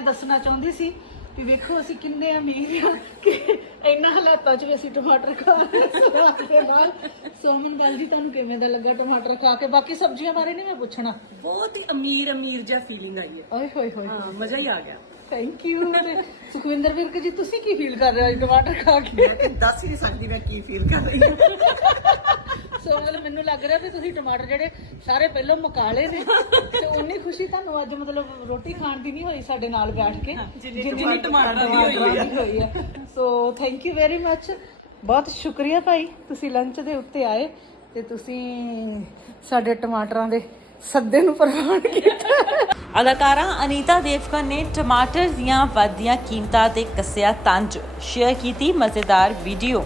ਮੈਂ ਦੱਸਣਾ ਚਾਹੁੰਦੀ ਸੀ ਵੀ ਵੇਖੋ ਅਸੀਂ ਕਿੰਨੇ ਅਮੀਰ ਆ ਕਿ ਇੰਨਾ ਹਾਲਾਤਾਂ 'ਚ ਵੀ ਅਸੀਂ ਟਮਾਟਰ ਖਾ ਰਹੇ ਹਾਂ। ਸਲਾਦ ਦੇ ਨਾਲ। ਸੋਮਨ ਗੱਲ ਜੀ ਤੁਹਾਨੂੰ ਕਿਵੇਂ ਦਾ ਲੱਗਾ ਟਮਾਟਰ ਖਾ ਕੇ? ਬਾਕੀ ਸਬਜ਼ੀਆਂ ਬਾਰੇ ਨਹੀਂ ਮੈਂ ਪੁੱਛਣਾ। ਬਹੁਤ ਹੀ ਅਮੀਰ ਅਮੀਰ ਜਿਹਾ ਫੀਲਿੰਗ ਆਈ ਹੈ। ਓਏ ਹੋਏ ਹੋਏ। ਹਾਂ ਮਜ਼ਾ ਹੀ ਆ ਗਿਆ। ਥੈਂਕ ਯੂ ਸੁਖਵਿੰਦਰ ਵਿਰਕ ਜੀ ਤੁਸੀਂ ਕੀ ਫੀਲ ਕਰ ਰਹੇ ਹੋ ਟਮਾਟਰ ਖਾ ਕੇ? ਮੈਂ ਤੇ ਦੱਸ ਹੀ ਨਹੀਂ ਸਕਦੀ ਮੈਂ ਕੀ ਫੀਲ ਕਰ ਰਹੀ ਹਾਂ। ਸੋ ਮਤਲਬ ਮੈਨੂੰ ਲੱਗ ਰਿਹਾ ਵੀ ਤੁਸੀਂ ਟਮਾਟਰ ਜਿਹੜੇ ਸਾਰੇ ਪਹਿਲਾਂ ਮੁਕਾ ਲਏ ਨੇ। ਤੇ ਉਨੀ ਖੁਸ਼ੀ ਤੁਹਾਨੂੰ ਅੱਜ ਮਤਲਬ ਰੋਟੀ ਖਾਣ ਦੀ ਨਹੀਂ ਹੋਈ ਸਾਡੇ ਨਾਲ ਬੈਠ ਕੇ। ਜਿੰਨੀ ਟਮਾਟਰ ਦੀ ਹੋਈ ਹੈ so thank you very much ਬਹੁਤ ਸ਼ੁਕਰੀਆ ਭਾਈ ਤੁਸੀਂ ਲੰਚ ਦੇ ਉੱਤੇ ਆਏ ਤੇ ਤੁਸੀਂ ਸਾਡੇ ਟਮਾਟਰਾਂ ਦੇ ਸੱਦੇ ਨੂੰ ਪ੍ਰਵਾਨ ਕੀਤਾ। ਅਦਾਕਾਰਾ ਅਨੀਤਾ ਦੇਵਗਨ ਨੇ ਟਮਾਟਰ ਦੀਆਂ ਵੱਧਦੀਆਂ ਕੀਮਤਾਂ ਤੇ ਕੱਸਿਆ ਤੰਜ। ਸ਼ੇਅਰ ਕੀਤੀ ਮਜ਼ੇਦਾਰ ਵੀਡੀਓ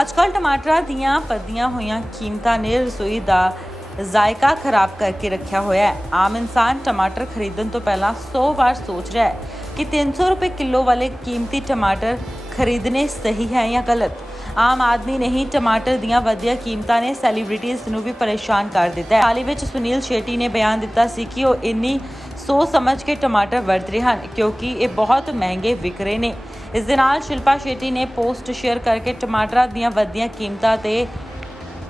ਅੱਜਕੱਲ ਟਮਾਟਰਾਂ ਦੀਆਂ ਵੱਧਦੀਆਂ ਹੋਈਆਂ ਕੀਮਤਾਂ ਨੇ ਰਸੋਈ ਦਾ ਜ਼ਾਇਕਾ ਖਰਾਬ ਕਰਕੇ ਰੱਖਿਆ ਹੋਇਆ ਹੈ। ਆਮ ਇਨਸਾਨ ਟਮਾਟਰ ਖਰੀਦਣ ਤੋਂ ਪਹਿਲਾਂ 100 ਵਾਰ ਸੋਚ ਰਿਹਾ ਹੈ ਕਿ 300 ਰੁਪਏ ਕਿਲੋ ਵਾਲੇ ਕੀਮਤੀ ਟਮਾਟਰ ਖਰੀਦਣੇ ਸਹੀ ਹੈ ਜਾਂ ਗਲਤ। ਆਮ ਆਦਮੀ ਨਹੀਂ, ਟਮਾਟਰ ਦੀਆਂ ਵਧੀਆਂ ਕੀਮਤਾਂ ਨੇ ਸੈਲੀਬ੍ਰਿਟੀਜ਼ ਨੂੰ ਵੀ ਪਰੇਸ਼ਾਨ ਕਰ ਦਿੱਤਾ ਹੈ। ਹਾਲ ਹੀ ਵਿੱਚ ਸੁਨੀਲ ਸ਼ੇਟੀ ਨੇ ਬਿਆਨ ਦਿੱਤਾ ਸੀ ਕਿ ਉਹ ਇੰਨੀ ਸੋਚ ਸਮਝ ਕੇ ਟਮਾਟਰ ਵਰਤ ਰਹੇ ਹਨ ਕਿਉਂਕਿ ਇਹ ਬਹੁਤ ਮਹਿੰਗੇ ਵਿਕ ਰਹੇ ਨੇ। ਇਸ ਦੇ ਨਾਲ ਸ਼ਿਲਪਾ ਸ਼ੇਟੀ ਨੇ ਪੋਸਟ ਸ਼ੇਅਰ ਕਰਕੇ ਟਮਾਟਰਾਂ ਦੀਆਂ ਵਧੀਆਂ ਕੀਮਤਾਂ ਤੇ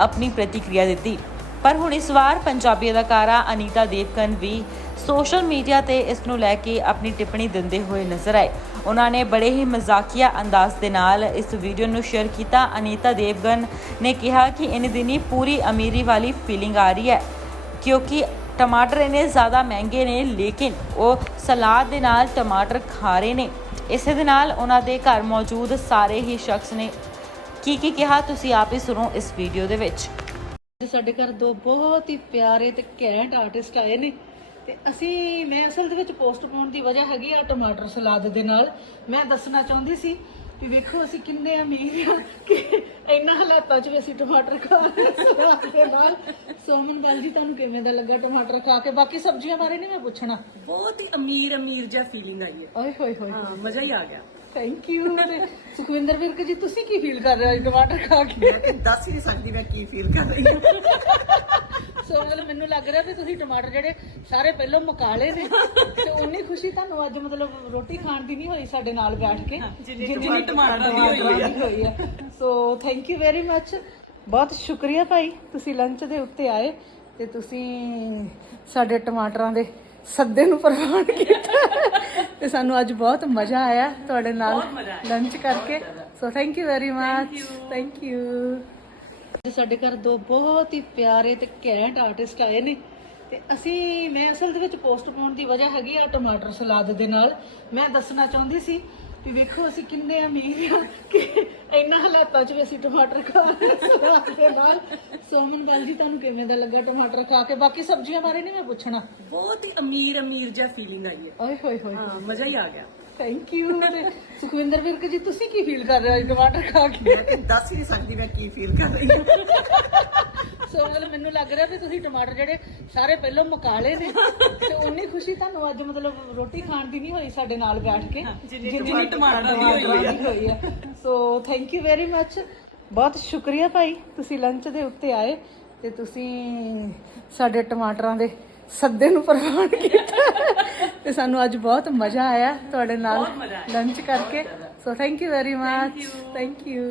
ਆਪਣੀ ਪ੍ਰਤੀਕਿਰਿਆ ਦਿੱਤੀ। ਪਰ ਹੁਣ ਇਸ ਵਾਰ ਪੰਜਾਬੀ ਅਦਾਕਾਰਾ ਅਨੀਤਾ ਦੇਵਕਨ ਵੀ ਸੋਸ਼ਲ ਮੀਡੀਆ ਤੇ ਇਸ ਨੂੰ ਲੈ ਕੇ ਆਪਣੀ ਟਿੱਪਣੀ ਦਿੰਦੇ ਹੋਏ ਨਜ਼ਰ ਆਏ। ਉਹਨਾਂ ਨੇ ਬੜੇ ਹੀ ਮਜ਼ਾਕੀਆ ਅੰਦਾਜ਼ ਦੇ ਨਾਲ ਇਸ ਵੀਡੀਓ ਨੂੰ ਸ਼ੇਅਰ ਕੀਤਾ। ਅਨੀਤਾ ਦੇਵਗਨ ਨੇ ਕਿਹਾ ਕਿ ਇਨ ਦਿਨੀ ਪੂਰੀ ਅਮੀਰੀ ਵਾਲੀ ਫੀਲਿੰਗ ਆ ਰਹੀ ਹੈ, ਕਿਉਂਕਿ ਟਮਾਟਰ ਇੰਨੇ ਜ਼ਿਆਦਾ ਮਹਿੰਗੇ ਨੇ, ਲੇਕਿਨ ਉਹ ਸਲਾਦ ਦੇ ਨਾਲ ਟਮਾਟਰ ਖਾ ਰਹੇ ਨੇ। ਇਸੇ ਦੇ ਨਾਲ ਉਹਨਾਂ ਦੇ ਘਰ ਮੌਜੂਦ ਸਾਰੇ ਹੀ ਸ਼ਖਸ ਨੇ ਕੀ ਕੀ ਕਿਹਾ, ਤੁਸੀਂ ਆਪ ਹੀ ਸੁਣੋ ਇਸ ਵੀਡੀਓ ਦੇ ਵਿੱਚ। ਸਾਡੇ ਘਰ ਦੋ ਬਹੁਤ ਹੀ ਪਿਆਰੇ ਤੇ ਘੈਂਟ ਆਰਟਿਸਟ ਆਏ ਨੇ। ਤੇ ਅਸੀਂ ਮੈਂ ਅਸਲ ਦੇ ਵਿੱਚ ਪੋਸਟ ਪਾਉਣ ਦੀ ਵਜ੍ਹਾ ਹੈਗੀ ਆ ਟਮਾਟਰ ਸਲਾਦ ਦੇ ਨਾਲ। ਮੈਂ ਦੱਸਣਾ ਚਾਹੁੰਦੀ ਸੀ ਵੀ ਵੇਖੋ ਅਸੀਂ ਕਿੰਨੇ ਅਮੀਰ ਆ ਕਿ ਇੰਨਾ ਹਾਲਾਤਾਂ 'ਚ ਵੀ ਅਸੀਂ ਟਮਾਟਰ ਖਾ ਰਹੇ ਹਾਂ ਸਲਾਦ ਦੇ ਨਾਲ। ਸੋਮਨ ਗੱਲ ਜੀ ਤੁਹਾਨੂੰ ਕਿਵੇਂ ਦਾ ਲੱਗਾ ਟਮਾਟਰ ਖਾ ਕੇ? ਬਾਕੀ ਸਬਜ਼ੀਆਂ ਬਾਰੇ ਨਹੀਂ ਮੈਂ ਪੁੱਛਣਾ। ਬਹੁਤ ਹੀ ਅਮੀਰ ਅਮੀਰ ਜਿਹਾ ਫੀਲਿੰਗ ਆਈ ਹੈ। ਓਏ ਹੋਏ ਹੋਏ। ਹਾਂ ਮਜ਼ਾ ਹੀ ਆ ਗਿਆ। ਥੈਂਕ ਯੂ ਸੁਖਵਿੰਦਰ ਵਿਰਕ ਜੀ ਤੁਸੀਂ ਕੀ ਫੀਲ ਕਰ ਰਹੇ ਹੋ ਟਮਾਟਰ ਖਾ ਕੇ? ਮੈਂ ਤੇ ਦੱਸ ਹੀ ਨਹੀਂ ਸਕਦੀ ਮੈਂ ਕੀ ਫੀਲ ਕਰ ਰਹੀ ਹਾਂ। ਸੋ ਮਤਲਬ ਮੈਨੂੰ ਲੱਗ ਰਿਹਾ ਵੀ ਤੁਸੀਂ ਟਮਾਟਰ ਜਿਹੜੇ ਸਾਰੇ ਪਹਿਲਾਂ ਮੁਕਾ ਲਏ ਨੇ। ਤੇ ਉਨੀ ਖੁਸ਼ੀ ਤੁਹਾਨੂੰ ਅੱਜ ਮਤਲਬ ਰੋਟੀ ਖਾਣ ਦੀ ਨਹੀਂ ਹੋਈ ਸਾਡੇ ਨਾਲ ਬੈਠ ਕੇ। ਜਿੰਨੀ ਟਮਾਟਰ ਦੀ ਹੋਈ ਹੈ so thank you very much ਬਹੁਤ ਸ਼ੁਕਰੀਆ ਭਾਈ ਤੁਸੀਂ ਲੰਚ ਦੇ ਉੱਤੇ ਆਏ ਤੇ ਤੁਸੀਂ ਸਾਡੇ ਟਮਾਟਰਾਂ ਦੇ ਸੱਦੇ ਨੂੰ ਪ੍ਰਵਾਨ ਕੀਤਾ। ਤੇ ਸਾਨੂੰ ਅੱਜ ਬਹੁਤ ਮਜ਼ਾ ਆਇਆ ਤੁਹਾਡੇ ਨਾਲ ਲੰਚ ਕਰਕੇ। So thank you very much thank you ਸਾਡੇ ਘਰ ਦੋ ਬਹੁਤ ਹੀ ਪਿਆਰੇ ਤੇ ਘੈਂਟ ਆਰਟਿਸਟ ਆਏ ਨੇ ਤੇ ਅਸੀਂ ਮੈਂ ਅਸਲ ਦੇ ਵਿੱਚ ਪੋਸਟ ਪਾਉਣ ਦੀ ਵਜ੍ਹਾ ਹੈਗੀ ਆ ਟਮਾਟਰ ਸਲਾਦ ਦੇ ਨਾਲ। ਮੈਂ ਦੱਸਣਾ ਚਾਹੁੰਦੀ ਸੀ ਵੀ ਵੇਖੋ ਅਸੀਂ ਕਿੰਨੇ ਅਮੀਰ ਆ ਕਿ ਇੰਨਾ ਹਾਲਾਤਾਂ 'ਚ ਵੀ ਅਸੀਂ ਟਮਾਟਰ ਖਾ ਸਲਾਦ ਦੇ ਨਾਲ। ਸੋਮਨ ਗੱਲ ਜੀ ਤੁਹਾਨੂੰ ਕਿਵੇਂ ਦਾ ਲੱਗਾ ਟਮਾਟਰ ਖਾ ਕੇ? ਬਾਕੀ ਸਬਜ਼ੀਆਂ ਬਾਰੇ ਨਹੀਂ ਮੈਂ ਪੁੱਛਣਾ। ਬਹੁਤ ਹੀ ਅਮੀਰ ਅਮੀਰ ਜਿਹਾ ਫੀਲਿੰਗ ਆਈ ਹੈ। ਓਏ ਹੋਏ ਹੋਏ। ਹਾਂ ਮਜ਼ਾ ਹੀ ਆ ਗਿਆ। ਥੈਂਕ ਯੂ ਸੁਖਵਿੰਦਰ ਵਿਰਕ ਜੀ ਤੁਸੀਂ ਕੀ ਫੀਲ ਕਰ ਰਹੇ ਹੋ ਅੱਜ ਟਮਾਟਰ ਖਾ ਕੇ? ਮੈਂ ਤੇ ਦੱਸ ਹੀ ਨਹੀਂ ਸਕਦੀ ਮੈਂ ਕੀ ਫੀਲ ਕਰ ਰਹੀ ਹਾਂ। ਸੋ ਮਤਲਬ ਮੈਨੂੰ ਲੱਗ ਰਿਹਾ ਵੀ ਤੁਸੀਂ ਟਮਾਟਰ ਜਿਹੜੇ ਸਾਰੇ ਪਹਿਲਾਂ ਮੁਕਾ ਲਏ ਨੇ। ਤੇ ਉਨੀ ਖੁਸ਼ੀ ਤੁਹਾਨੂੰ ਅੱਜ ਮਤਲਬ ਰੋਟੀ ਖਾਣ ਦੀ ਨਹੀਂ ਹੋਈ ਸਾਡੇ ਨਾਲ ਬੈਠ ਕੇ। ਜਿੰਨੀ ਟਮਾਟਰ ਦੀ ਹੋਈ ਹੈ। So thank you very much ਬਹੁਤ ਸ਼ੁਕਰੀਆ ਭਾਈ ਤੁਸੀਂ ਲੰਚ ਦੇ ਉੱਤੇ ਆਏ ਤੇ ਤੁਸੀਂ ਸਾਡੇ ਟਮਾਟਰਾਂ ਦੇ ਸੱਦੇ ਨੂੰ ਪ੍ਰਵਾਨ ਕੀਤਾ। ਤੇ ਸਾਨੂੰ ਅੱਜ ਬਹੁਤ ਮਜ਼ਾ ਆਇਆ ਤੁਹਾਡੇ ਨਾਲ ਲੰਚ ਕਰਕੇ। So thank you very much thank you